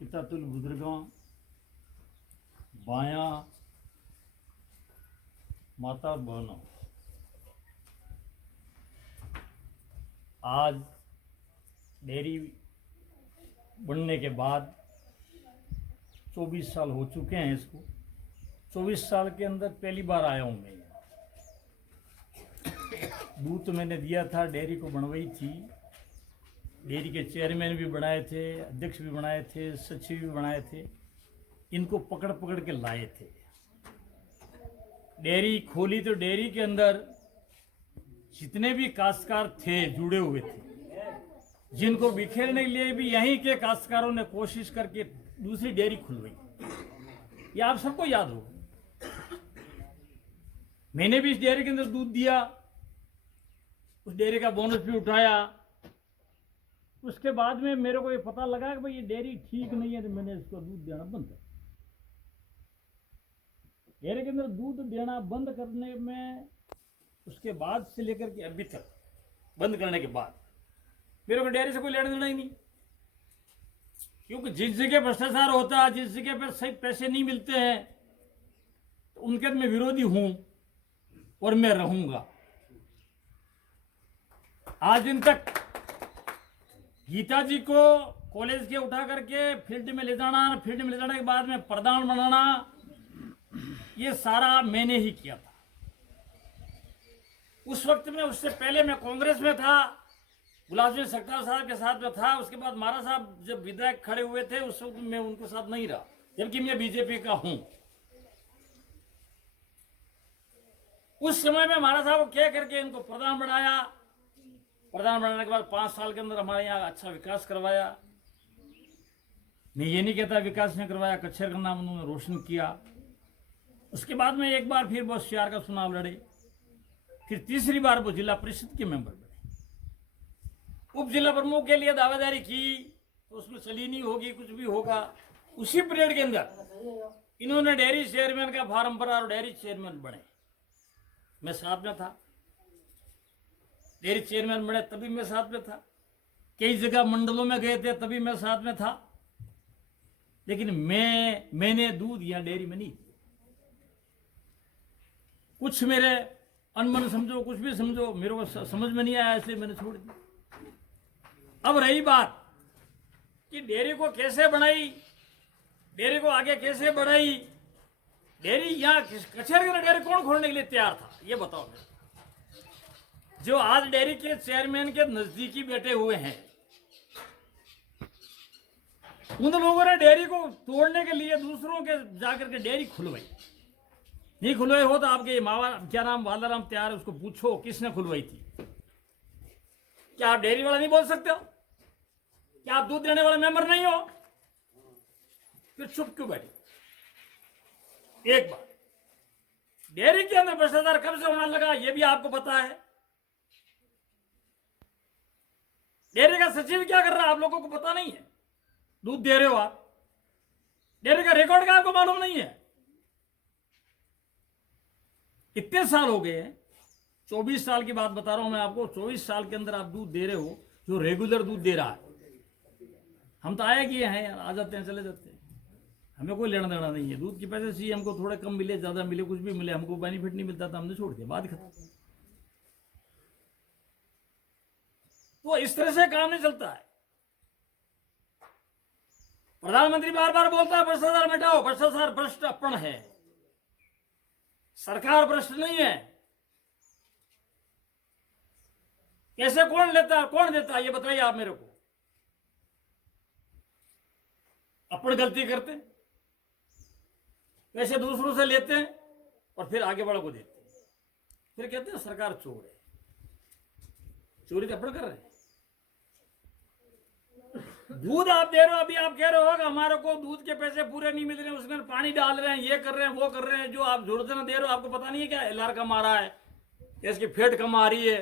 पितातुल बुजुर्गों, बाया माता बहनों, आज डेयरी बनने के बाद 24 साल हो चुके हैं इसको। 24 साल के अंदर पहली बार आया हूँ मैं यहाँ। दूध तो मैंने दिया था, डेयरी को बनवाई थी, डेयरी के चेयरमैन भी बनाए थे, अध्यक्ष भी बनाए थे, सचिव भी बनाए थे, इनको पकड़ पकड़ के लाए थे। डेयरी खोली तो डेयरी के अंदर जितने भी काश्तकार थे जुड़े हुए थे, जिनको बिखेरने के लिए भी यहीं के काश्तकारों ने कोशिश करके दूसरी डेयरी खुलवाई। ये आप सबको याद हो। मैंने भी इस डेयरी के अंदर दूध दिया, उस डेयरी का बोनस भी उठाया। उसके बाद में मेरे को ये पता लगा कि भाई ये डेयरी ठीक नहीं है, तो मैंने इसको दूध देना बंद कर। डेयरी के अंदर दूध देना बंद करने में उसके बाद से लेकर के अभी तक, बंद करने के बाद मेरे को डेयरी से कोई लेना देना ही नहीं। क्योंकि जिस जगह भ्रष्टाचार होता है, जिस जगह पर सही पैसे नहीं मिलते हैं, तो उनके मैं विरोधी हूं और मैं रहूंगा। आज दिन तक गीता जी को कॉलेज के उठा करके फील्ड में ले जाना, फील्ड में ले जाने के बाद में प्रधान बनाना, ये सारा मैंने ही किया था। उस वक्त में, उससे पहले मैं कांग्रेस में था, गुलाब सिंह सख्तार साहब के साथ में था। उसके बाद मारा साहब जब विधायक खड़े हुए थे, उस वक्त मैं उनके साथ नहीं रहा, जबकि मैं बीजेपी का हूं। उस समय में मारा साहब को कह करके इनको प्रधान बनाया। प्रधान बनाने के बाद 5 साल के अंदर हमारे यहाँ अच्छा विकास करवाया। मैं ये नहीं कहता विकास नहीं करवाया, कच्छर का नाम उन्होंने रोशन किया। उसके बाद में एक बार फिर वो होशियार का चुनाव लड़े, फिर तीसरी बार वो जिला परिषद के मेंबर बने। उप जिला प्रमुख के लिए दावेदारी की, तो उसमें सलीनी होगी, कुछ भी होगा। उसी पीरियड के अंदर इन्होंने डेयरी चेयरमैन का फार्म भरा और डेयरी चेयरमैन बने। मैं साथ में था। डेयरी चेयरमैन बने तभी मैं साथ में था। कई जगह मंडलों में गए थे तभी मैं साथ में था। लेकिन मैंने दूध या डेयरी में नहीं। कुछ मेरे अनमन समझो, कुछ भी समझो, मेरे को समझ में नहीं आया, इसलिए मैंने छोड़ दिया। अब रही बात कि डेयरी को कैसे बनाई, डेयरी को आगे कैसे बढ़ाई। डेयरी यहाँ कचहरी के डेयरी कौन खोलने के लिए तैयार था, ये बताओ। जो आज डेयरी के चेयरमैन के नजदीकी बैठे हुए हैं, उन लोगों ने डेयरी को तोड़ने के लिए दूसरों के जाकर के डेयरी खुलवाई। नहीं खुलवाई हो तो आपके मावा क्या नाम वालाराम तैयार है, उसको पूछो किसने खुलवाई थी। क्या आप डेयरी वाला नहीं बोल सकते हो? क्या आप दूध देने वाले मेंबर नहीं हो? फिर चुप क्यों बैठे? एक बात, डेयरी के अंदर भ्रष्टाचार कब से होने लगा ये भी आपको पता है। डेयरी का सचिव क्या कर रहा है आप लोगों को पता नहीं है। दूध दे रहे हो आप, डेयरी का रिकॉर्ड का आपको मालूम नहीं है। इतने साल हो गए हैं, 24 साल की बात बता रहा हूं मैं आपको। 24 साल के अंदर आप दूध दे रहे हो, जो रेगुलर दूध दे रहा है। हम तो आए किए हैं यार, आ जाते हैं चले जाते हैं, हमें कोई लेना देना नहीं है। दूध के पैसे चाहिए हमको, थोड़े कम मिले ज्यादा मिले कुछ भी मिले, हमको बेनिफिट नहीं मिलता था, हमने छोड़ दिया, बात खत्म। तो इस तरह से काम नहीं चलता है। प्रधानमंत्री बार बार बोलता है भ्रष्टाचार मिटाओ, भ्रष्टाचार भ्रष्ट अपन है, सरकार भ्रष्ट नहीं है। कैसे कौन लेता कौन देता ये बताइए आप मेरे को। अपन गलती करते, पैसे दूसरों से लेते हैं और फिर आगे वालों को देते हैं, फिर कहते हैं सरकार चोर है। चोरी तो अपन कर रहे हैं। दूध आप दे रहे हो, अभी आप कह रहे हो कि हमारे को दूध के पैसे पूरे नहीं मिल रहे, उसमें पानी डाल रहे हैं, ये कर रहे हैं, वो कर रहे हैं। जो आप जरूरत ना दे रहे हो, आपको पता नहीं है क्या LR कम आ रहा है, इसकी फेट कम आ रही है।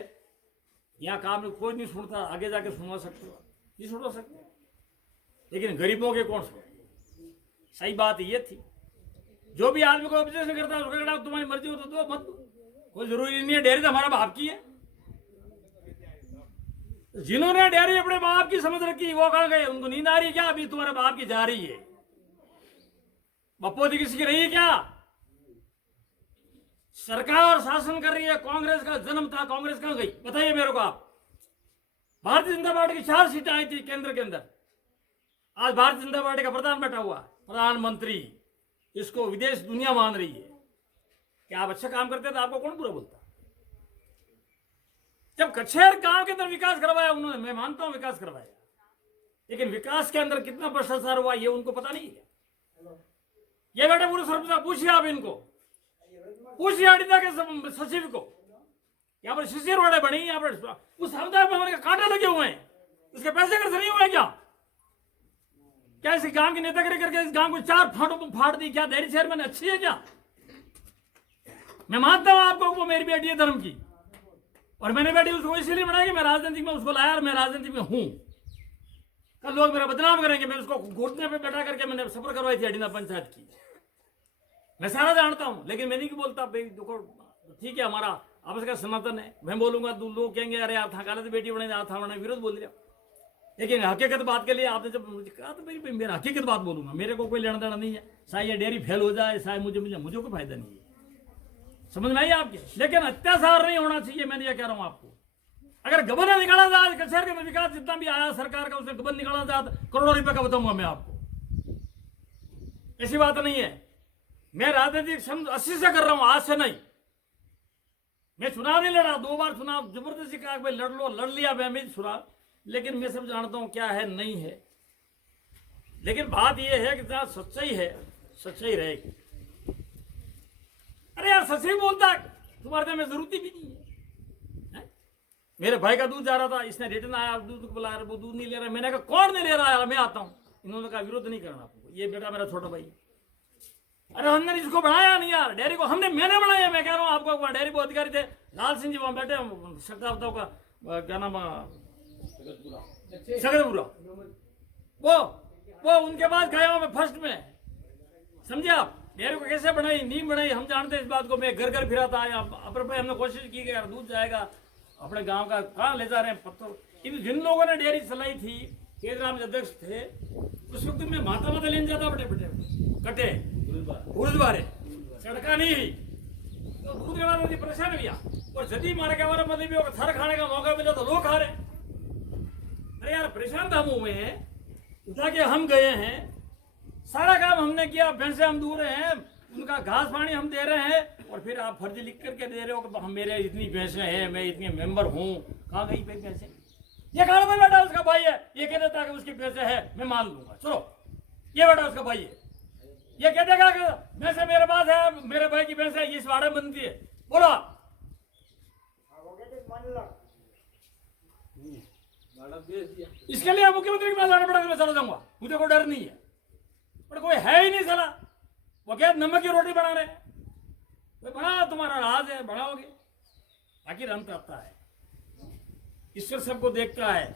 यहाँ काम कोई नहीं सुनता, आगे जाके सुनवा सकते हो, नहीं सुनवा सकते, लेकिन गरीबों के कौन सुने। सही बात ये थी, जो भी आदमी को ऑब्जेक्शन करता है उसका कहना तुम्हारी मर्जी हो तो दो, मत दो, कोई जरूरी नहीं है। डेयरी तो हमारा बाप की है, जिन्होंने डेयरी अपने बाप की समझ रखी वो कहाँ गए? उनको नींद आ रही है क्या? अभी तुम्हारे बाप की जा रही है, बपोती किसी की रही है क्या? सरकार शासन कर रही है, कांग्रेस का जन्म था, कांग्रेस कहां गई बताइए मेरे को आप। भारतीय जनता पार्टी की 4 सीटें आई थी केंद्र के अंदर, आज भारतीय जनता पार्टी का प्रधान बैठा हुआ, प्रधानमंत्री, इसको विदेश दुनिया मान रही है। क्या आप अच्छा काम करते तो आपको कौन बुरा बोलता? जब कछेर गांव के अंदर विकास करवाया उन्होंने, मैं मानता हूं विकास करवाया, लेकिन विकास के अंदर कितना भ्रष्टाचार हुआ ये उनको पता नहीं है। ये बेटा पूरे सरपंच पूछिए, आप इनको पूछिए, अडिदा के सचिव को, यहाँ पर शिशिर रोड़े बनी, यहाँ पर उस समुदाय पर हमारे कांटे लगे हुए हैं, इसके पैसे खर्च नहीं हुए क्या? क्या इस गांव की नेतागिरी करके इस गांव को 4 फाटों फाड़ दी क्या? डेयरी चेयरमैन अच्छी है क्या? मैं मानता हूं आपको वो मेरी बेटी है धर्म की, और मैंने बेटी उसको इसलिए बनाई कि मैं राजनीति में उसको लाया और मैं राजनीति में हूं। कल लोग मेरा बदनाम करेंगे, मैं उसको घुटने पे बैठा करके मैंने सफर करवाई थी अडिना पंचायत की, मैं सारा जानता हूं, लेकिन मैं नहीं बोलता। देखो ठीक है, हमारा आपस का सनातन है, मैं बोलूंगा तो लोग कहेंगे अरे यार था काले बेटी बने था बने विरोध बोल दिया, लेकिन हकीकत बात के लिए आपने जब मुझे कहा तो मेरा हकीकत बात बोलूंगा, मेरे को कोई लेना देना नहीं है। चाहे ये डेयरी फेल हो जाए, चाहे मुझे कोई फायदा नहीं है, समझ में आई आपके? लेकिन अत्याचार नहीं होना चाहिए, मैं ये कह रहा हूं आपको। अगर गबन निकाला जाए कचहर के विकास जितना भी आया सरकार का, उसने गबन निकाला जाए करोड़ों रुपए का बताऊंगा मैं आपको, ऐसी बात नहीं है। मैं राजनीतिक 80 से कर रहा हूं, आज से नहीं। मैं चुनाव नहीं लड़ा, 2 बार चुनाव जबरदस्ती कहा भाई लड़ लो, लड़ लिया मैं चुनाव, लेकिन मैं सब जानता हूं क्या है नहीं है। लेकिन बात यह है कि जहां सच्चाई है सच्चाई रहेगी। अरे यार सच्चाई बोलता तुम्हारे में जरूरत भी नहीं है? मेरे भाई का दूध जा रहा था, इसने रिटर्न आया, दूध को बुलाया, वो दूध नहीं ले रहा। मैंने कहा कौन नहीं ले रहा है? मैं आता हूं। इन्होंने कहा विरोध नहीं करना आपको, ये बेटा मेरा छोटा भाई। अरे हमने इसको बढ़ाया नहीं यार, डेयरी को मैंने बढ़ाया। मैं कह रहा हूँ आपको, डेयरी को अधिकारी थे लाल सिंह जी वहां बैठे, शक्तावताओं का क्या नाम, सगतपुरा, वो उनके पास गया हूं मैं फर्स्ट में, समझे आप? डेयरी को कैसे बढ़ाई नहीं बढ़ाई हम जानते हैं इस बात को। मैं घर घर फिरा था, अपर भाई हमने कोशिश की कि यार दूध जाएगा अपने गांव का, कहाँ ले जा रहे हैं पत्थर। इन जिन लोगों ने डेयरी चलाई थी, केजराम अध्यक्ष थे, उस वक्त में माता लेने जाता बटे कटे गुरुद्वारे सड़का नहीं हुई, तो दूध के बाद परेशान हुआ। और जदी मारे के हमारा मतलब थर खाने का मौका मिला तो लोग खा रहे। अरे यार परेशान था मुंह में, उठा के हम गए हैं, सारा काम हमने किया, भैंसे हम दूर रहे हैं, उनका घास पानी हम दे रहे हैं, और फिर आप फर्जी लिख करके दे रहे हो कि हम मेरे इतनी भैंसे हैं, मैं इतने मेंबर हूँ। कहाँ गई भाई भैंसे? ये गाड़ में बेटा उसका भाई है, ये कह देता कि उसकी भैंसे है, मैं मान लूंगा, चलो ये बेटा उसका भाई है। ये कह देगा कि भैंसे मेरे पास है, मेरे भाई की भैंसे है, इस वाड़े में बनती है, बोलो इसके लिए मुख्यमंत्री के पास जाना पड़ेगा, मैं चला जाऊंगा, मुझे कोई डर नहीं है। पर कोई है ही नहीं साला, वो क्या नमक की रोटी बना रहे हैं? बना, तुम्हारा राज है, बढ़ाओगे, बाकी रंग आता है। ईश्वर सबको देखता है,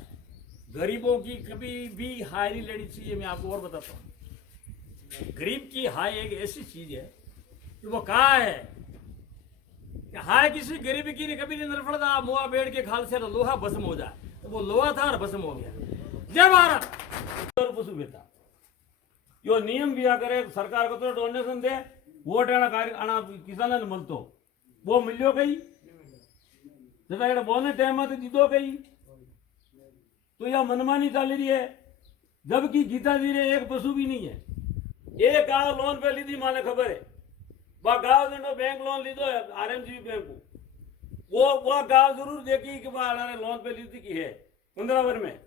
गरीबों की कभी भी हाय नहीं लेनी चाहिए। मैं आपको और बताता हूँ, गरीब की हाय एक ऐसी चीज है कि वो कहा है कि हाय किसी गरीब की कभी नहीं नरफड़ता, मुआ बेड़ के खाल से लोहा भस्म हो जाए, तो वो लोहा था और भस्म हो गया। जय भारत। और पशु बेटा यो नियम बिया करे, सरकार को तो डोनेशन दे, वोट आना कार्य आना किसान ने मिलतो, वो मिलियो कहीं जैसा बोलने टाइम में दीदो कहीं, तो यह मनमानी चल रही है। जबकि गीता जी ने एक पशु भी नहीं है। एक गांव लोन पे ली थी, माने खबर है, वह गांव ने बैंक लोन लीधो है आरएमजी बैंक को, वो गांव जरूर देखी कि वह लोन पे ली थी की है 15 वर्ष में,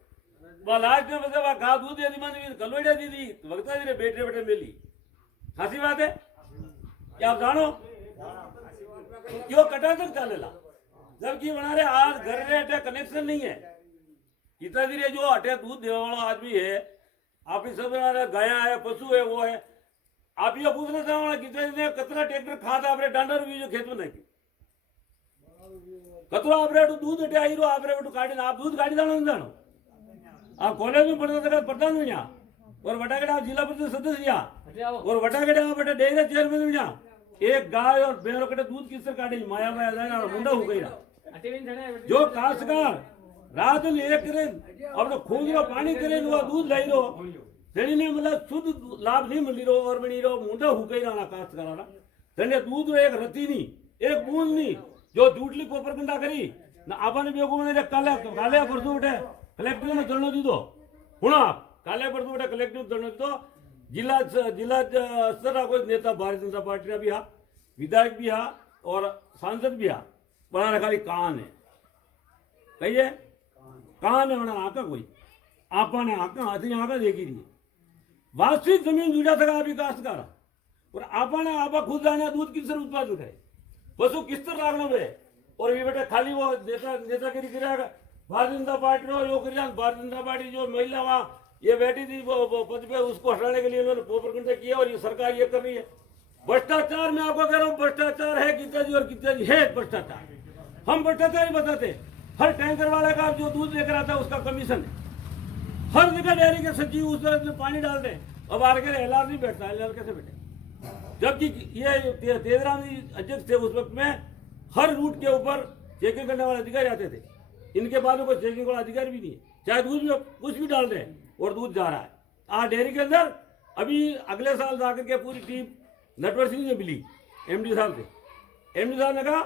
वह लास्ट में बस वह गांव दूध दी मानी कलोड़ा दी थी, वक्ता जी ने बैठे बैठे मिली। हंसी बात है क्या आप जानो? क्यों कटा तक चलेला, जबकि बना रहे आज घर में अटे कनेक्शन नहीं है। गीता जी जो अटे दूध देने वाला आदमी है, आप सब गाया है, पशु है, वो है। आप ये पूछना चाहो गीता जी ने कतरा ट्रैक्टर खाता आपरे डांडर भी जो खेत में नहीं कतरा आपरे दूध अटे आई रो आपरे बेटू काटी, आप दूध काटी जानो नहीं जानो? आप कॉलेज में पढ़ता था प्रधान हुई और वटागढ़ आप जिला परिषद सदस्य और वटागढ़ आप बेटा डेयरी चेयरमैन हुई। एक गाय और भैंस कटे दूध किससे काटे माया माया जाए और मुंडा हो गई। जो काश्तकार रात दिन एक करे अपने खून रो पानी करे वो दूध लाई रो तेरी ने मतलब शुद्ध लाभ नहीं मिली रो और बनी रो मुंडा हुके ना कास्ट कराना तेने दूध रो एक रती नहीं एक बूंद नहीं जो दूटली कोपर गंदा करी ना आपने बेगो ने काले काले परसू उठे कलेक्टर में धरनो दी दो हुना काले परसू उठे कलेक्टर धरनो दी दो जिला जिला स्तर कोई नेता भारतीय जनता पार्टी का भी हा विधायक भी हा और सांसद भी हा बना खाली कान है कहिए कान है बना आका कोई आपने आका हाथी आका देखी रही वास्तविक जमीन जुड़ा था अभी काश्तकार और आपने आपा खुद जाने दूध किस तरह उत्पादन करे पशु किस तरह रखना है और ये बेटा खाली वो नेतागिरी करेगा भारतीय जनता पार्टी नो यो करिया भारतीय जनता पार्टी जो महिला वहाँ ये बैठी थी वो पद पे उसको हटाने के लिए उन्होंने पोपरगंड किया और ये सरकार ये कर रही है भ्रष्टाचार। मैं आपको कह रहा हूँ भ्रष्टाचार है कितना जी और कितना जी है भ्रष्टाचार। हम भ्रष्टाचार ही बताते हर टैंकर वाले का जो दूध लेकर आता है उसका कमीशन है हर जगह डेयरी के सचिव उस तरह पानी डाल दें अब आर के एलआर नहीं बैठता एलआर कैसे बैठे जबकि ये तेजराम जी अध्यक्ष थे उस वक्त में हर रूट के ऊपर चेकिंग करने वाले अधिकारी आते थे इनके बाद में कोई चेकिंग वाला अधिकारी भी नहीं है चाहे दूध में कुछ भी डाल दें और दूध जा रहा है आज डेयरी के अंदर अभी अगले साल जाकर के पूरी टीम नटवर सिंह ने मिली एमडी साहब से एमडी साहब ने कहा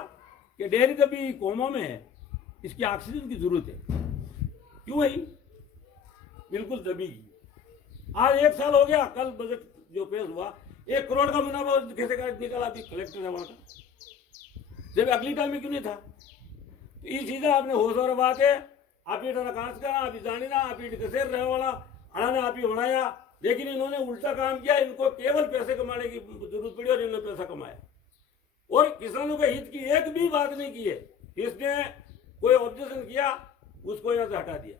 कि डेयरी कभी कोमा में है इसकी ऑक्सीजन की जरूरत है क्यों है बिल्कुल दबेगी। आज एक साल हो गया कल बजट जो पेश हुआ 1 करोड़ का मुनाफा कैसे निकाला अभी कलेक्टर ने वहां का जब अगली टाइम में क्यों नहीं था तो ये चीजें आपने होश और बात है आप ये कांच करा आप जाने ना आप ये कसेर रहे वाला अड़ा ने आप ही बनाया लेकिन इन्होंने उल्टा काम किया इनको केवल पैसे कमाने की जरूरत पड़ी और इन्होंने पैसा कमाया और किसानों के हित की एक भी बात नहीं की है। जिसने कोई ऑब्जेक्शन किया उसको यहाँ से हटा दिया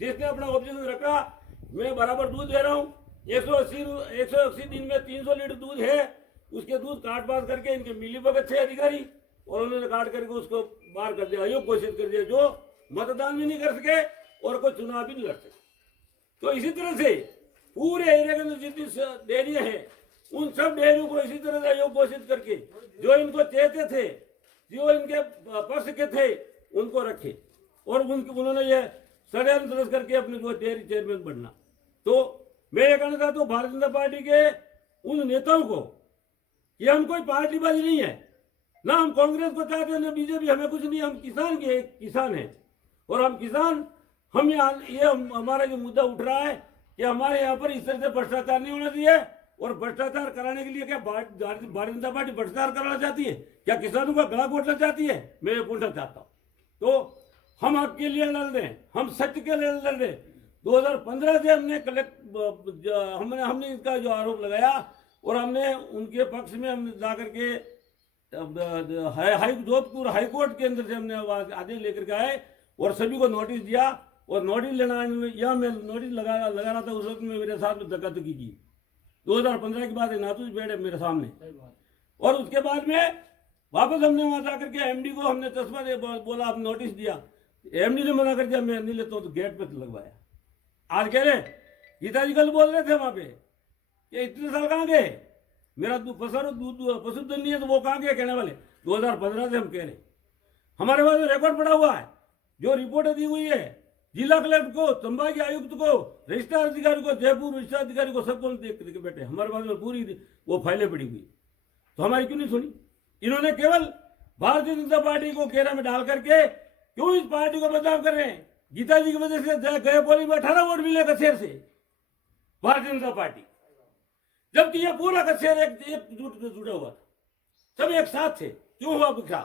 जिसने अपना ऑब्जेक्शन रखा मैं बराबर दूध दे रहा हूँ 180 दिन में 300 लीटर दूध है उसके दूध काट बात करके इनके मिली भगत थे अधिकारी और उन्होंने काट करके उसको बाहर कर दिया अयोग्य घोषित कर दिया जो मतदान भी नहीं कर सके और कोई चुनाव भी नहीं लड़ सके। तो इसी तरह से पूरे एरिया के अंदर जितनी डेयरियां हैं उन सब डेयरियों को इसी तरह से अयोग्य घोषित करके जो इनको चाहते थे जो इनके पक्ष के थे उनको रखे और उन्होंने ये षड्यंत्र करके अपने जो डेयरी चेयरमैन बनना। तो मैं ये कहना चाहता हूँ भारतीय जनता पार्टी के उन नेताओं को ये हम कोई पार्टीबाजी नहीं है ना हम कांग्रेस को चाहते हैं ना बीजेपी हमें कुछ नहीं हम किसान हैं और हम किसान हम ये हमारा जो मुद्दा उठ रहा है कि हमारे यहाँ पर इस तरह से भ्रष्टाचार नहीं होना चाहिए और भ्रष्टाचार कराने के लिए क्या भारतीय जनता पार्टी भ्रष्टाचार कराना चाहती है क्या किसानों का गला घोटना चाहती है मैं ये पूछना चाहता हूँ। तो हम आपके लिए लड़ रहे हैं हम सत्य के लिए लड़ रहे हैं 2015 से हमने इसका जो आरोप लगाया और हमने उनके पक्ष में हमने जाकर के जोधपुर हाईकोर्ट के अंदर से हमने आदेश लेकर के आए और सभी को नोटिस दिया और नोटिस लेना या मैं नोटिस लगा रहा था उस वक्त में मेरे साथ में धक्का-धक्की की 2015 की बात है नातूज बेड़े मेरे सामने और उसके बाद में वापस हमने वहां जाकर के एमडी को हमने चश्मा दे बोला आप नोटिस दिया एमडी ने मना कर दिया मैं नहीं लेता हूँ तो गेट पे लगवाया। आज कह रहे गीता जी कल बोल रहे थे वहां पे ये इतने साल कहाँ गए मेरा पशुधन नहीं है तो वो कहाँ गए कहने वाले 2015 से हम कह रहे हमारे पास रिकॉर्ड पड़ा हुआ है जो रिपोर्टें दी हुई है जिला कलेक्टर को संभाग आयुक्त को रजिस्ट्रार अधिकारी को जयपुर रजिस्ट्रार अधिकारी को सबको देख के बैठे हमारे पास में पूरी वो फाइलें पड़ी हुई तो हमारी क्यों नहीं सुनी। इन्होंने केवल भारतीय जनता पार्टी को घेरा में डाल करके क्यों इस पार्टी को बदनाम कर रहे हैं। गीता जी की वजह से गए पोली में 18 वोट मिले कसेर से भारतीय जनता पार्टी जबकि ये पूरा कसेर एकजुट से जुड़ा हुआ था सब एक साथ थे क्यों हुआ क्या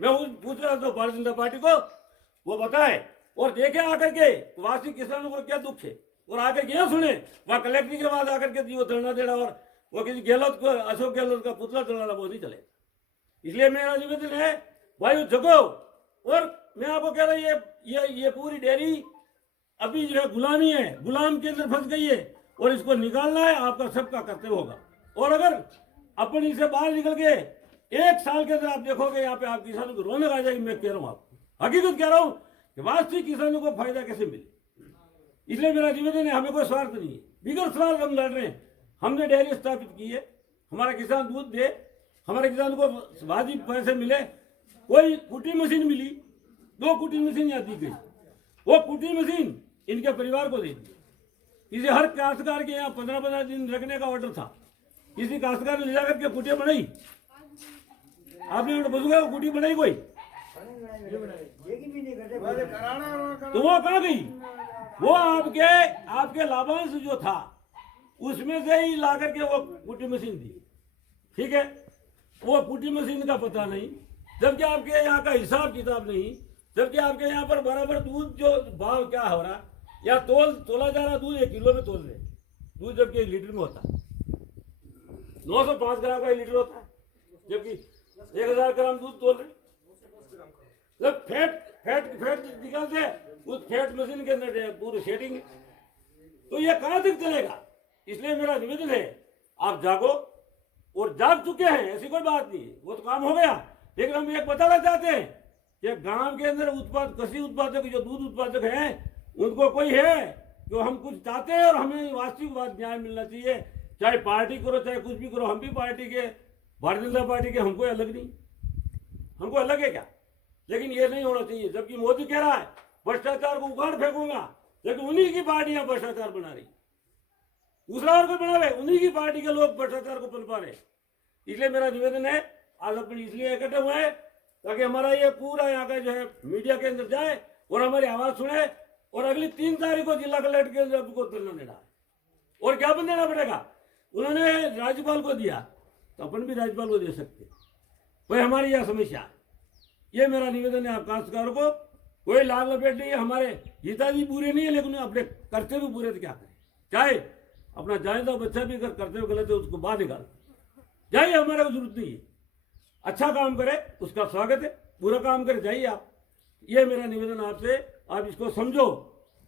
मैं पूछ रहा था भारतीय जनता पार्टी को वो बताए और देखे आकर के वासी किसानों को क्या दुख है और आकर के सुने वहां कलेक्टर के बाद आकर के वो धरना देना और वो किसी गहलोत को अशोक गहलोत का पुतला चलाना वो नहीं चले। इसलिए मेरा निवेदन है भाई जगो और मैं आपको कह रहा हूँ ये पूरी डेयरी अभी जो है गुलामी है गुलाम के अंदर फंस गई है और इसको निकालना है आपका सबका कर्तव्य होगा और अगर अपन इसे बाहर निकल के 1 साल के अंदर आप देखोगे यहाँ पे आप किसानों को रौनक आ जाएगी। मैं कह रहा हूँ आपको हकीकत कह रहा हूँ कि वास्तविक किसानों को फायदा कैसे मिले। इसलिए मेरा निवेदन है हमें कोई स्वार्थ नहीं है बिगड़ स्वार्थ हम लड़ रहे हैं। हमने डेयरी स्थापित की है हमारा किसान दूध दे हमारे किसान को वाजिब पैसे मिले कोई कुटी मशीन मिली 2 कुटी मशीन यहाँ दी गई वो कुटी मशीन इनके परिवार को दे दी। किसी हर काश्तकार के यहाँ 15-15 दिन रखने का ऑर्डर था, किसी काश्तकार ने ले जाकर के कुटिया बनाई। आपने बजूगा कुटी बनाई कोई? तो वो कहाँ गई? वो आपके लाभांश जो था उसमें से ही ला करके वो कुटी मशीन दी। ठीक है, वो कुटी मशीन का पता नहीं, जबकि आपके यहाँ का हिसाब किताब नहीं, जबकि आपके यहाँ पर बराबर दूध जो भाव क्या हो रहा, या तोला जा रहा दूध 1 किलो में तोल रहे दूध, जबकि 1 लीटर में होता 905 ग्राम का 1 लीटर होता है, जबकि 1000 ग्राम दूध तोल रहे। जब फैट निकालते उस फैट मशीन के अंदर पूरी सेटिंग, तो ये कहाँ तक चलेगा? इसलिए मेरा निवेदन है, आप जागो, और जाग चुके हैं, ऐसी कोई बात नहीं है, वो तो काम हो गया। लेकिन हम एक बताना चाहते हैं कि गांव के अंदर कृषि उत्पादक जो दूध उत्पादक हैं, उनको कोई है जो हम कुछ चाहते हैं और हमें वास्तविक बात न्याय मिलना चाहिए। चाहे पार्टी करो चाहे कुछ भी करो, हम भी पार्टी के, भारतीय जनता पार्टी के, हमको अलग नहीं, हमको अलग है क्या? लेकिन ये नहीं होना चाहिए। जबकि मोदी कह रहा है भ्रष्टाचार को उखाड़ फेंकूंगा, लेकिन उन्हीं की पार्टियां भ्रष्टाचार बना रही, दूसरा और कोई बना रहे, उन्हीं की पार्टी के लोग भ्रष्टाचार को पनपा रहे। इसलिए मेरा निवेदन है, आज अपने इसलिए इकट्ठे हुए हैं ताकि हमारा ये पूरा यहाँ का जो है मीडिया के अंदर जाए और हमारी आवाज सुने, और अगली 3 तारीख को जिला कलेक्टर के अंदर को धरना देना है। और ज्ञापन देना पड़ेगा। उन्होंने राज्यपाल को दिया तो अपन भी राज्यपाल को दे सकते, कोई हमारी यह समस्या है। ये मेरा निवेदन है आप काश्तकारों को, कोई लाल लपेट नहीं है, हमारे हिताजी पूरे नहीं है, लेकिन अपने कर्तव्य पूरे तो क्या करें। चाहे अपना जायदा बच्चा भी अगर कर्तव्य गलत है उसको बाहर निकाल जाइए, हमारे को जरूरत नहीं है। अच्छा काम करे उसका स्वागत है, बुरा काम करे जाइए आप। ये मेरा निवेदन आपसे, आप इसको समझो।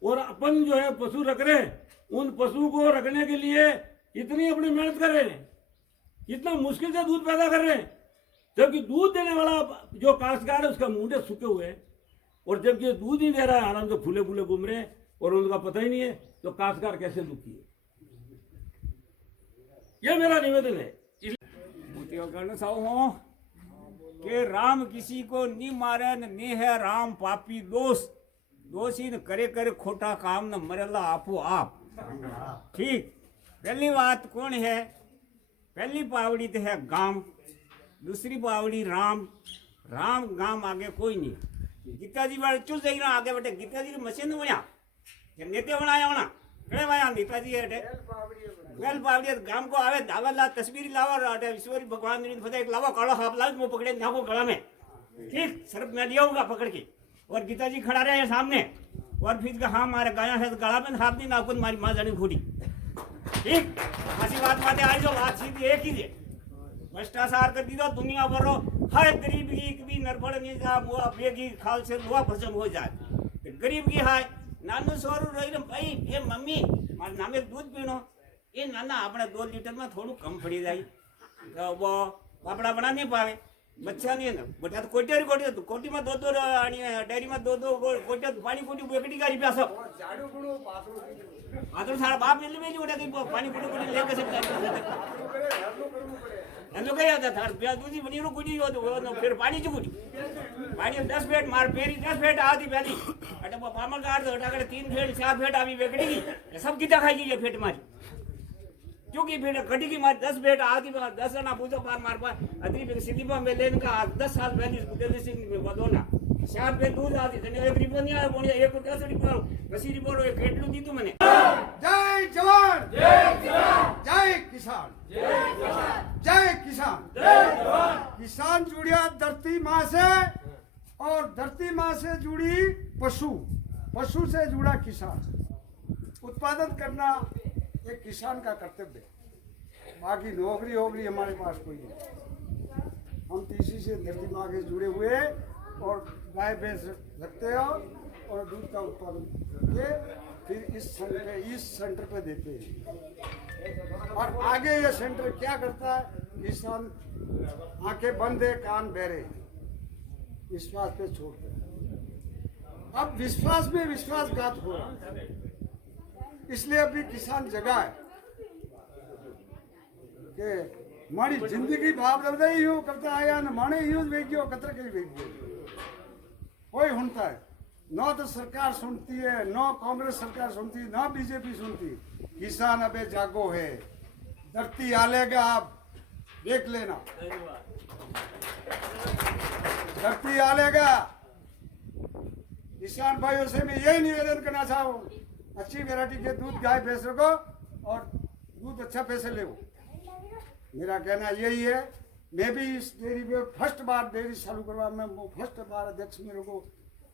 और अपन जो है पशु रख रहे हैं, उन पशु को रखने के लिए इतनी अपनी मेहनत कर रहे हैं, कितना मुश्किल से दूध पैदा कर रहे हैं, जबकि दूध देने वाला जो काश्तकार है उसका मुंडे सूखे हुए हैं, और जबकि ये दूध ही दे रहा है, आराम से फूले फूले घूम रहे हैं और उनका पता ही नहीं है, तो काश्तकार कैसे दुखी है। ये मेरा निवेदन है। हूँ कि राम किसी को नहीं मारे ने है राम पापी दोषी न करे करे खोटा काम न मरेला आपो आप। ठीक, पहली बात कौन है? पहली पावड़ी तो है गांव, दूसरी पावड़ी राम गांव आगे कोई नहीं। गीता जी बार चुल जाइए आगे बेटे, गीता जी मशीन बना नेते बनाया होना कड़े भाई गीता जी है वेल पावड़ी गांव को आवे दावा ला तस्वीर लावा ईश्वरी भगवान ने बताया लावा काला हाथ ला वो पकड़े नाको गला में। ठीक, सर्फ मैं लिया होगा पकड़ के, और गीता जी खड़ा रहे सामने, और फिर का हाँ मारे गाया है गला में हाथ नहीं नाकुन मारी माँ जानी फूटी। ठीक, हंसी बात माते आई जो बात सीधी एक ही है, भ्रष्टाचार कर दी दो दुनिया भर हर गरीब की कभी नरबड़ नहीं जा मुआ बेगी खाल से लोहा भजन हो जाए। गरीब की हाय नानू सोरू रही भाई ये मम्मी मारे नामे दूध पीनो, ये नाना अपने 2 लीटर में थोड़ू कम पड़ी जाए, तो वो पापड़ा बना नहीं पावे, बच्चा नहीं है ना बेटा, तो कोटी में 2 डेयरी में 2 कोटिया पानी फूटी बेकटी का रुपया सब तो सारा बाप मिल में जो पानी फूटी लेके सब हम लोग क्या था रुपया दूधी बनी रो कुटी हो फिर पानी चुकुटी पानी 10 फेट मार फेरी 10 फेट आती पहली अटे वो पामल काट दो अटे 3 फेट 4 फेट आवी बेकटी की सब कितना खाई गई फेट मारी क्योंकि फिर कटी की मार 10 फेट आती 10 जना पूछो पार मार पार अदरी पे सीधी पा में लेन का 10 साल पहले उदय सिंह में बदोना 4 फेट दूध आती तने एक रिपोर्ट नहीं आया बोलिया 1 रुपया से रिपोर्ट कसी रिपोर्ट एक केटलू दी तू मैंने। जय जवान जय किसान, जय किसान जय किसान, जय किसान जय जवान। किसान जुड़िया धरती माँ से, और धरती माँ से जुड़ी पशु, पशु से जुड़ा किसान। उत्पादन करना एक किसान का कर्तव्य है, बाकी नौकरी होगरी हमारे पास कोई नहीं। हम तो इसी से धरती माँ के जुड़े हुए और गाय भैंस रखते हैं और दूध का उत्पादन करके फिर इस सेंटर पे देते हैं। और आगे ये सेंटर क्या करता है, किसान आंखें बंद है कान बहरे, विश्वास पे छोड़ते हैं। अब विश्वास में विश्वासघात हो रहा है, इसलिए अभी किसान जगा है कि मारी जिंदगी भाव दे यूं करता आया न माने यूं वेगियो कतर के वेगियो कोई हुनता है न तो सरकार सुनती है, न कांग्रेस सरकार सुनती, न बीजेपी सुनती। किसान अबे जागो है, धरती आलेगा, आप देख लेना, धरती आलेगा। किसान भाइयों से मैं यही निवेदन करना चाहूँ, अच्छी वैरायटी के दूध गाय भैंस रखो और दूध अच्छा पैसे ले। मेरा कहना यही है। मैं भी इस डेयरी में फर्स्ट बार डेयरी चालू करवा, मैं फर्स्ट बार अध्यक्ष मेरे को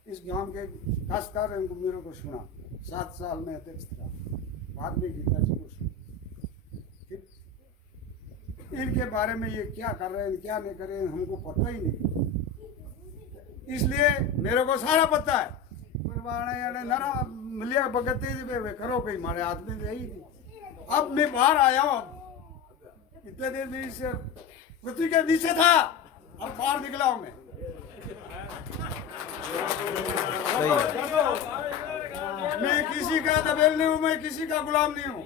इस गांव के काश्तकार हैं, मेरे को सुना। 7 साल में अध्यक्ष था, बाद में गीता जी को सुना। इनके बारे में ये क्या कर रहे हैं, क्या नहीं कर रहे हैं, हमको पता ही नहीं। इसलिए मेरे को सारा पता है। नारा मिलिया बगते करो कहीं हमारे हाथ में यही नहीं। अब मैं बाहर आया हूँ, इतने देर में इस पृथ्वी के नीचे था, अब बाहर निकला हूँ मैं। मैं किसी का दबेल नहीं हूँ, मैं किसी का गुलाम नहीं हूँ।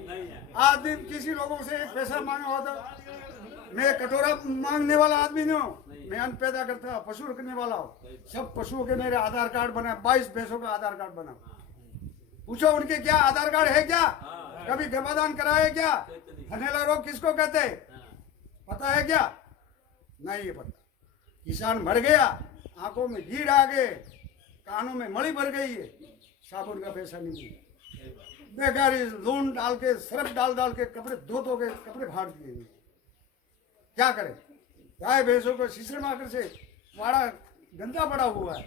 आज दिन किसी लोगों से एक पैसा मांगा होता, मैं कटोरा मांगने वाला आदमी नहीं हूँ। मैं अन्न पैदा करता, पशु रखने वाला हूँ। सब पशुओं के मेरे आधार कार्ड बना, 22 भैंसों का आधार कार्ड बना। पूछो उनके क्या आधार कार्ड है क्या, कभी गर्भाधान कराए क्या, थनैला रोग किसको कहते हैं, पता है क्या? नहीं ये पता। किसान मर गया, आंखों में हीर आ गए, कानों में मड़ी भर गई है, साबुन का पैसा नहीं मिला। बेकारी लून डाल के, सरफ डाल डाल के कपड़े धो के कपड़े फाड़ दिए। क्या करें? गाय भैंसों को शीशे माकर से बड़ा गंदा पड़ा हुआ है।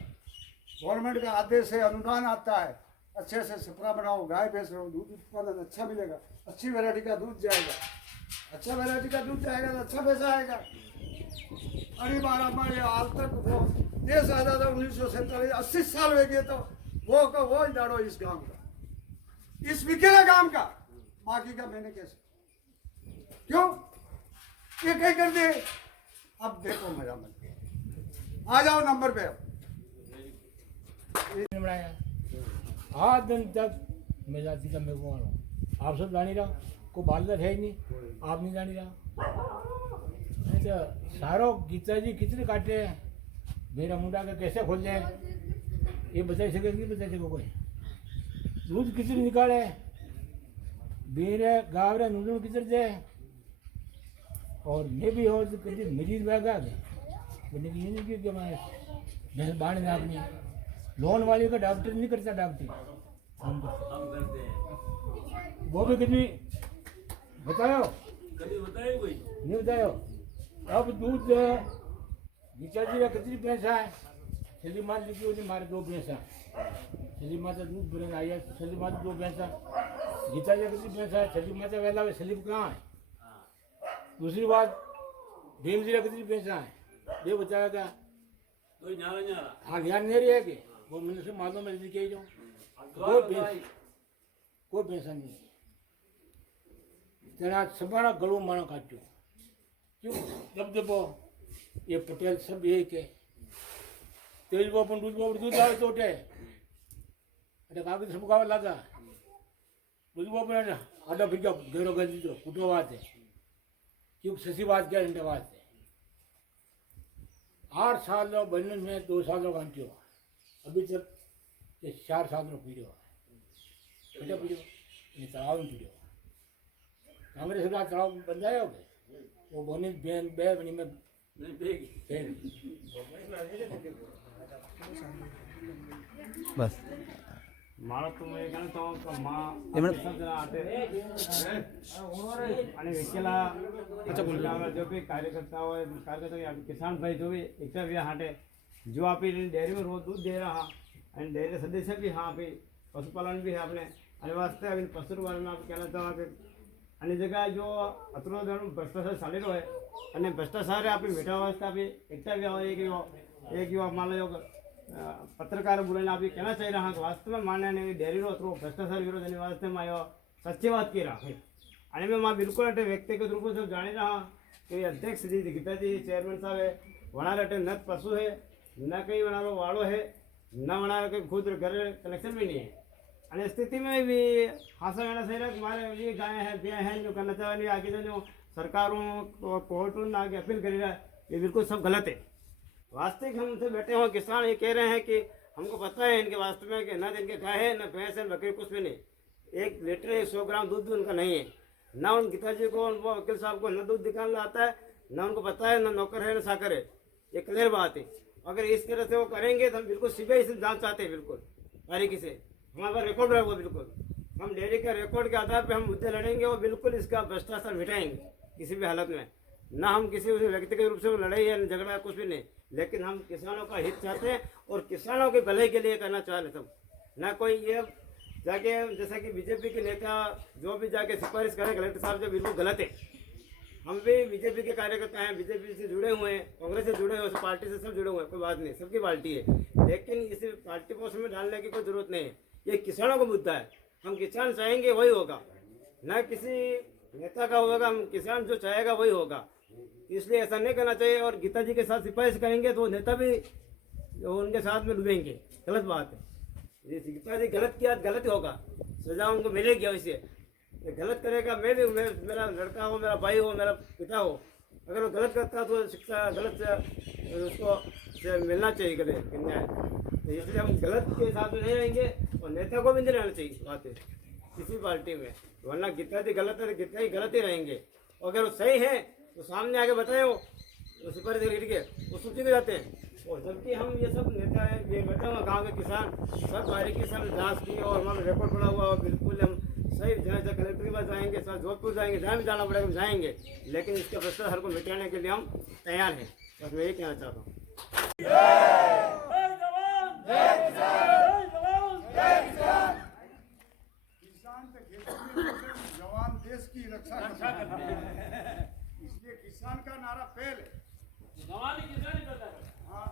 गवर्नमेंट का आदेश है, अनुदान आता है, अच्छे से सपरा बनाओ, गाय भैंस रहो, दूध उत्पादन अच्छा मिलेगा, अच्छी वैरायटी का दूध जाएगा, अच्छा वैरायटी का दूध जाएगा तो अच्छा पैसा आएगा। अरे बार हमारे हाल तक वो देश आजाद 1947, 80 साल हो गए तो वो ही दाड़ो इस गांव का, इस विकेले गांव का, बाकी का मैंने कैसे क्यों ये कहीं कर दे। अब देखो मजा मत, आ जाओ नंबर पे। आज दिन तक मैं जाति का मैं कौन हूँ, आप सब जानी रहा, को बालदर है ही नहीं, आप नहीं जानी रहा। अच्छा सारो गीता जी कितने काटे हैं, मेरा मुंडा का कैसे खोल जाए, ये बता सके नहीं बता सको कोई। दूध कितने निकाले, बेरे गावरे नून कितने जाए, और मैं भी और कभी मरीज बैग आ गए, बोले कि ये नहीं कि मैं बाढ़ में आपने लोन वाले का डॉक्टर नहीं करता, डॉक्टर हम करते हैं। वो भी कभी बताओ, कभी बताए कोई नहीं बताओ। अब दूध गीता जी का कितनी पैसा है, छली माँ लिखी होती मारे 2 पैसा, छली माँ का दूध बने आया, छली माँ 2 पैसा, गीता जी का कितनी पैसा है, छली माँ का वेला स्लिप कहाँ है। दूसरी बात भीम जी का कितनी पैसा है, ये बताया क्या कोई न्यारा हाँ ध्यान नहीं रहे कि वो मैंने से मालूम में कही जाऊँ, कोई पैसा नहीं है। तेरा सबारा गलू माना काटो क्यों जब दबो, ये पटेल सब एक है। तेज वो अपन दूध आवे तो उठे, अरे कागज सब गावा लगा, दूध वो अपन आधा फिर घेरो कर दीजिए, कुटो बात है क्यों ससी बात क्या इंडे बात है। 8 साल लो बनने में 2 साल लो गांठियो, अभी तक ये 4 साल लो पीड़ो है, बेटा पीड़ो ये तालाब में पीड़ो। हमारे सब तालाब बन जाए हो गए, वो बोनी बेन बे बनी में बस મારો તો મેં ગણતો કે માં એમણે સજના આતે અને વિકેલા अच्छा जो भी कार्यकर्ता हो कार्यकर्ता किसान भाई जो भी एक हाटे जो आप डेयरी में रोज दूध दे रहा एंड डेयरी सदस्य भी हाँ भी पशुपालन भी है अपने અને વાસ્તે અભી પશુપાલનમાં આપણે કહેना ચાહવા કે અને જગ્યાએ જો અતરો ઘણું ભ્રષ્ટાચાર ચાલી રહ્યો હોય અને ભ્રષ્ટાચારે આપણી મીઠા અવસ્થા આપી એકતા भी હોય एक युवा मान लो पत्रकार बोलने आप कहना चाहिए रहा कि वास्तव में मान्य नहीं डेयरी रो थ्रू भ्रष्टाचार विरोध वास्ते में सच्ची बात की रहा है। मैं माँ बिल्कुल अटे व्यक्तिगत रूप से जानी रहा कि अध्यक्ष जी गीता जी चेयरमैन साहब है वना अटे न पशु है न कहीं वना वाड़ो है न वना कहीं खुद घर कलेक्शन भी नहीं है। અને स्थिति में भी हासा कहना सही रहा कि हमारे ये गाय है भैया हैं जो करना चाह रही आगे जो सरकारों कोर्टों ने आगे अपील कर रहा है ये बिल्कुल सब गलत है। वास्तविक हम उनसे बैठे हुए किसान ये कह रहे हैं कि हमको पता है इनके वास्तव में कि ना इनके गाय है ना भैंस है बकरी कुछ भी नहीं। 1 लीटर 100 ग्राम दूध भी उनका नहीं है। ना उन गीता जी को उन वकील साहब को ना दूध निकालना आता है, ना उनको पता है, ना नौकर है ना साकर है। ये क्लियर बात है। अगर इस तरह से वो करेंगे तो हम बिल्कुल सीबीआई से जांच चाहते हैं, बिल्कुल बारीकी से। हमारे पास रिकॉर्ड रहेगा बिल्कुल, हम डेयरी के रिकॉर्ड के आधार पर हम मुद्दे लड़ेंगे और बिल्कुल इसका भ्रष्टाचार मिटाएंगे किसी भी हालत में। ना हम किसी व्यक्तिगत रूप से लड़ाई या झगड़ा कुछ भी नहीं, लेकिन हम किसानों का हित चाहते हैं और किसानों के भले के लिए करना चाहते सब। ना कोई ये जाके जैसा कि बीजेपी के नेता जो भी जाके सिफारिश करें कलेक्टर साहब, जो बिल्कुल गलत है। हम भी बीजेपी के कार्यकर्ता हैं, बीजेपी से जुड़े हुए हैं, कांग्रेस से जुड़े हुए हैं, पार्टी से सब जुड़े हुए हैं, कोई बात नहीं, सबकी पार्टी है। लेकिन इस पार्टी को उसमें डालने की कोई जरूरत नहीं है। ये किसानों का मुद्दा है, हम किसान चाहेंगे वही होगा, ना किसी नेता का होगा। हम किसान जो चाहेगा वही होगा, इसलिए ऐसा नहीं करना चाहिए। और गीता जी के साथ सिफारिश करेंगे तो नेता भी उनके साथ में डूबेंगे, गलत बात है। ये गीता जी गलत किया गलत ही होगा, सजा उनको मिलेगी। वैसे गलत करेगा, मैं भी मेरा लड़का हो, मेरा भाई हो, मेरा पिता हो, अगर वो गलत करता तो शिक्षा गलत से उसको से मिलना चाहिए कभी न्याय। तो इसलिए हम गलत के साथ में नहीं रहेंगे और नेता को भी नहीं रहना चाहिए बात है किसी पार्टी में। वरना गीता जी गलत है तो गीता ही गलत ही रहेंगे। अगर वो सही है तो सामने आके बताए, वो सुपर के वो सोच के जाते हैं। और जबकि हम ये सब नेता है, ये बैठा हुआ गाँव के किसान सब बारीकी से जाँच की और हमारा रिकॉर्ड पड़ा हुआ और बिल्कुल हम सही जहाँ जहाँ कलेक्टर के पास जाएंगे, सर जोधपुर जाएंगे, जहाँ भी जाना पड़ेगा हम जाएंगे। लेकिन इसके भ्रष्टाचार को मिटाने के लिए हम तैयार हैं। बस मैं यही कहना चाहता हूँ। किसान तो खेती में जवान देश की रक्षा करता है।